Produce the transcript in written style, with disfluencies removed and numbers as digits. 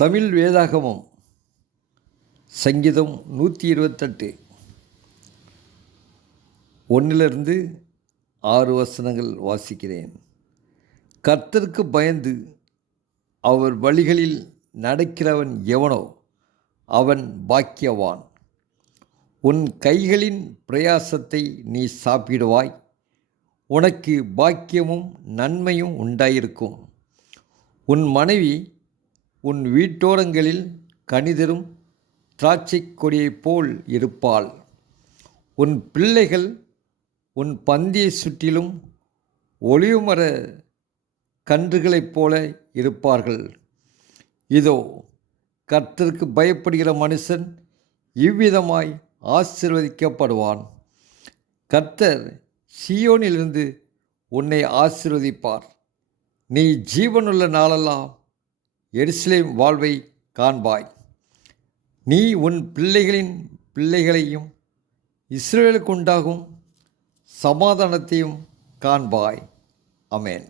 தமிழ் வேதாகமம் சங்கீதம் 128 1 6 வசனங்கள் வாசிக்கிறேன். கர்த்தருக்கு பயந்து அவர் வழிகளில் நடக்கிறவன் எவனோ அவன் பாக்கியவான். உன் கைகளின் பிரயாசத்தை நீ சாப்பிடுவாய், உனக்கு பாக்கியமும் நன்மையும் உண்டாயிருக்கும். உன் மனைவி உன் வீட்டோரங்களில் கனிதரும் திராட்சைக் கொடியைப் போல் இருப்பாள். உன் பிள்ளைகள் உன் பந்தியை சுற்றிலும் ஒலிவமர கன்றுகளைப் போல இருப்பார்கள். இதோ, கர்த்தருக்கு பயப்படுகிற மனுஷன் இவ்விதமாய் ஆசீர்வதிக்கப்படுவான். கர்த்தர் சீயோனிலிருந்து உன்னை ஆசீர்வதிப்பார். நீ ஜீவனுள்ள நாளெல்லாம் எருசலேம் வாழ்வை காண்பாய். நீ உன் பிள்ளைகளின் பிள்ளைகளையும் இஸ்ரவேலுக்கு உண்டாகும் சமாதானத்தையும் காண்பாய். ஆமென்.